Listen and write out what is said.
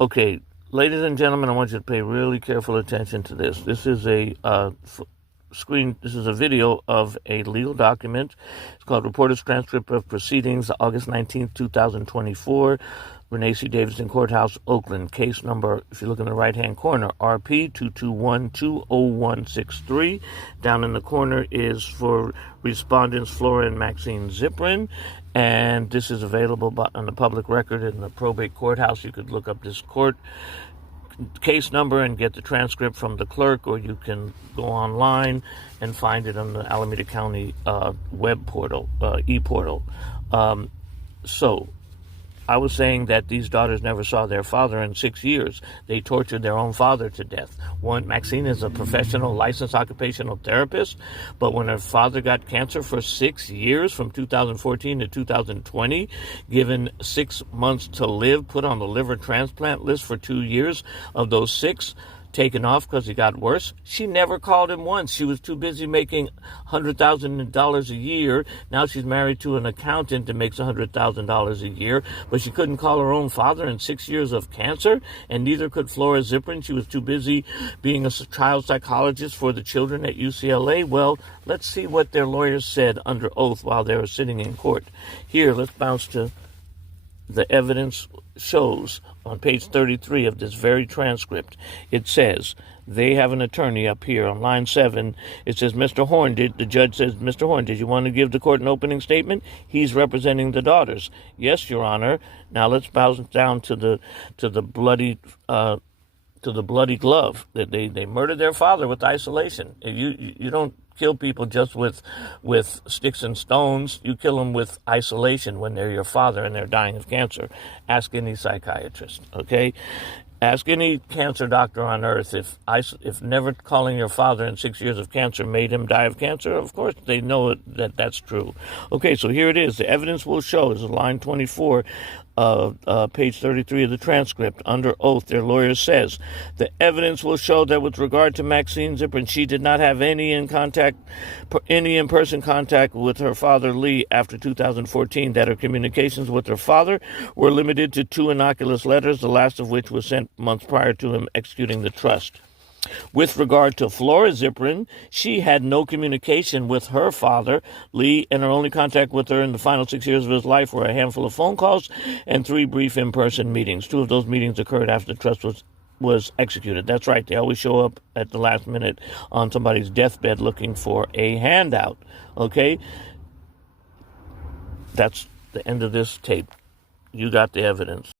Okay, ladies and gentlemen, I want you to pay really careful attention to this. This is a This is a video of a legal document. It's called Reporter's Transcript of Proceedings, August 19th, 2024. Renee C. Davidson Courthouse, Oakland. Case number, if you look in the right-hand corner, RP 221-20163. Down in the corner is for respondents Flora and Maxcine Ziprin. And this is available on the public record in the probate courthouse. You could look up this court case number and get the transcript from the clerk, or you can go online and find it on the Alameda County web portal, e-portal. So I was saying that these daughters never saw their father in 6 years. They tortured their own father to death. Maxine is a professional licensed occupational therapist, but when her father got cancer for 6 years, from 2014 to 2020, given 6 months to live, put on the liver transplant list for 2 years, of those 6, taken off because he got worse. She never called him once. She was too busy making $100,000 a year. Now she's married to an accountant that makes $100,000 a year, but she couldn't call her own father in 6 years of cancer, and neither could Flora Ziprin. She was too busy being a child psychologist for the children at UCLA. Well, let's see what their lawyers said under oath while they were sitting in court. Here, let's bounce to the evidence shows on page 33 of this very transcript. It says they have an attorney up here on line 7. It says, the judge says, Mr. Horn, did you want to give the court an opening statement? He's representing the daughters. Yes, Your Honor. Now let's bounce down to the bloody glove that they murdered their father with isolation. You don't kill people just with sticks and stones. You kill them with isolation when they're your father and they're dying of cancer. Ask any psychiatrist, okay? Ask any cancer doctor on earth if never calling your father in 6 years of cancer made him die of cancer. Of course, they know that's true. Okay, so here it is. The evidence will show, is line 24 of page 33 of the transcript. Under oath, their lawyer says, the evidence will show that with regard to Maxine Ziprin, she did not have any in-person contact with her father, Lee, after 2014, that her communications with her father were limited to 2 innocuous letters, the last of which was sent months prior to him executing the trust. With regard to Flora Ziprin, she had no communication with her father, Lee, and her only contact with her in the final 6 years of his life were a handful of phone calls and 3 brief in-person meetings. 2 of those meetings occurred after the trust was executed. That's right. They always show up at the last minute on somebody's deathbed looking for a handout. Okay? That's the end of this tape. You got the evidence.